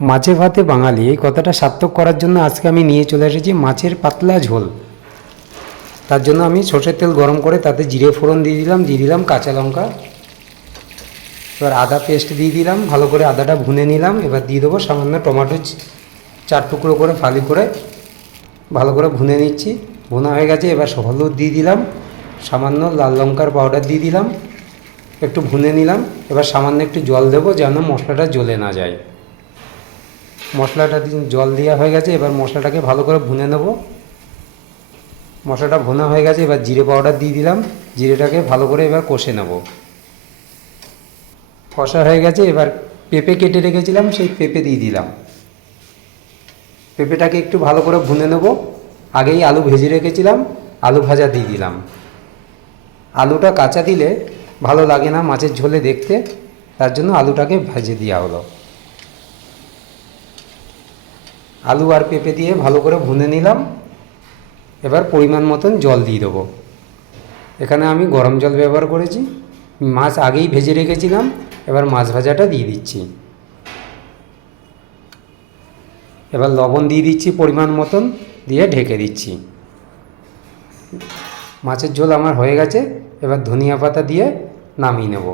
মাছে ভাতে বাঙালি এই কথাটা সার্থক করার জন্য আজকে আমি নিয়ে চলে এসেছি মাছের পাতলা ঝোল। তার জন্য আমি সরষের তেল গরম করে তাতে জিরে ফোড়ন দিয়ে দিলাম কাঁচা লঙ্কা, এবার আদা পেস্ট দিয়ে দিলাম, ভালো করে আদাটা ভুনে নিলাম। এবার দিয়ে দেবো সামান্য টমেটো 4 টুকরো করে ফালি করে ভালো করে ভুনে নিচ্ছি। ভুনা হয়ে গেছে, এবার হলুদ দিয়ে দিলাম, সামান্য লাল লঙ্কার পাউডার দিয়ে দিলাম, একটু ভুনে নিলাম। এবার সামান্য একটু জল দেবো যেন মশলাটা জ্বলে না যায়। মশলাটা জল দেওয়া হয়ে গেছে, এবার মশলাটাকে ভালো করে ভুনে নেব। মশলাটা ভুনা হয়ে গেছে, এবার জিরে পাউডার দিয়ে দিলাম, জিরেটাকে ভালো করে এবার কষে নেব। কষা হয়ে গেছে, এবার পেঁপে কেটে রেখেছিলাম সেই পেঁপে দিয়ে দিলাম। পেঁপেটাকে একটু ভালো করে ভুনে নেব। আগেই আলু ভেজে রেখেছিলাম, আলু ভাজা দিয়ে দিলাম। আলুটা কাঁচা দিলে ভালো লাগে না মাছের ঝোলে দেখতে, তার জন্য আলুটাকে ভেজে দেওয়া হলো। আলু আর পেঁপে দিয়ে ভালো করে ভুনে নিলাম। এবার পরিমাণ মতন জল দিয়ে দেবো। এখানে আমি গরম জল ব্যবহার করেছি, মাছ আগেই ভেজে রেখেছিলাম। এবার মাছ ভাজাটা দিয়ে দিচ্ছি। এবার লবণ দিয়ে দিচ্ছি পরিমাণ মতন, দিয়ে ঢেকে দিচ্ছি। মাছের ঝোল আমার হয়ে গেছে, এবার ধনিয়া পাতা দিয়ে নামিয়ে নেব।